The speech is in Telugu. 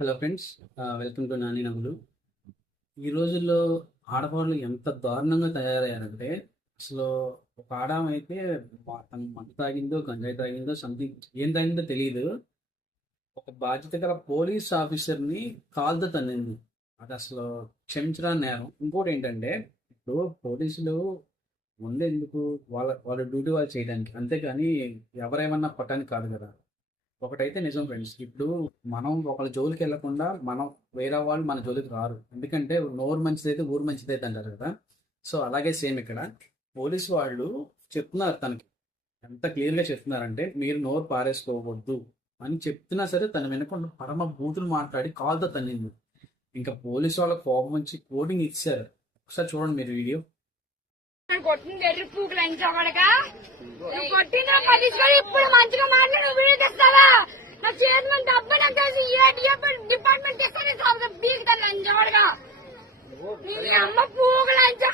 Hello friends, welcome to Nani నవ్వులు. ఈ రోజుల్లో ఆడవాళ్ళు ఎంత దారుణంగా తయారయ్యారంటే, అసలు ఒక ఆడామ అయితే తను మందు తాగిందో, గంజాయి తాగిందో, సంథింగ్ ఏం తాగిందో తెలియదు. ఒక బాధ్యత గల పోలీస్ ఆఫీసర్ని కాలుతో తన్నింది. అది అసలు క్షమించడానికి నేరం. ఇంకోటి ఏంటంటే, ఇప్పుడు పోలీసులు ఉండేందుకు వాళ్ళ వాళ్ళ డ్యూటీ వాళ్ళు చేయడానికి, అంతేకాని ఎవరేమన్నా పట్టడానికి కాదు కదా. ఒకటైతే నిజం ఫ్రెండ్స్, ఇప్పుడు మనం ఒకళ్ళ జోలికి వెళ్ళకుండా మనం వేరే వాళ్ళు మన జోలికి రారు. ఎందుకంటే నోరు మంచిదైతే ఊరు మంచిదైతే అంటారు కదా. సో అలాగే సేమ్ ఇక్కడ పోలీసు వాళ్ళు చెప్తున్నారు తనకి, ఎంత క్లియర్గా చెప్తున్నారంటే మీరు నోరు పారేసుకోవద్దు అని చెప్తున్నా సరే తను వినకుండా పరమ బూతులు మాట్లాడి కాల్తో తన్నింది. ఇంకా పోలీసు వాళ్ళ కోపం వచ్చి కోటింగ్ ఇచ్చారు. ఒకసారి చూడండి మీరు వీడియో. కొట్టింది ఎర్రి పూకులు ఎంచబడక కొట్టిన పదిసుకొని ఇప్పుడు మంచిగా మాట్లాడి నువ్వు వీడియో తెస్తావా? నా చైర్మన్ డబ్బు నాకు తెలిసి డిపార్ట్మెంట్ తెస్తాను బీగుతాను ఎంచబడగా నీ అమ్మ పూకులు ఎంచ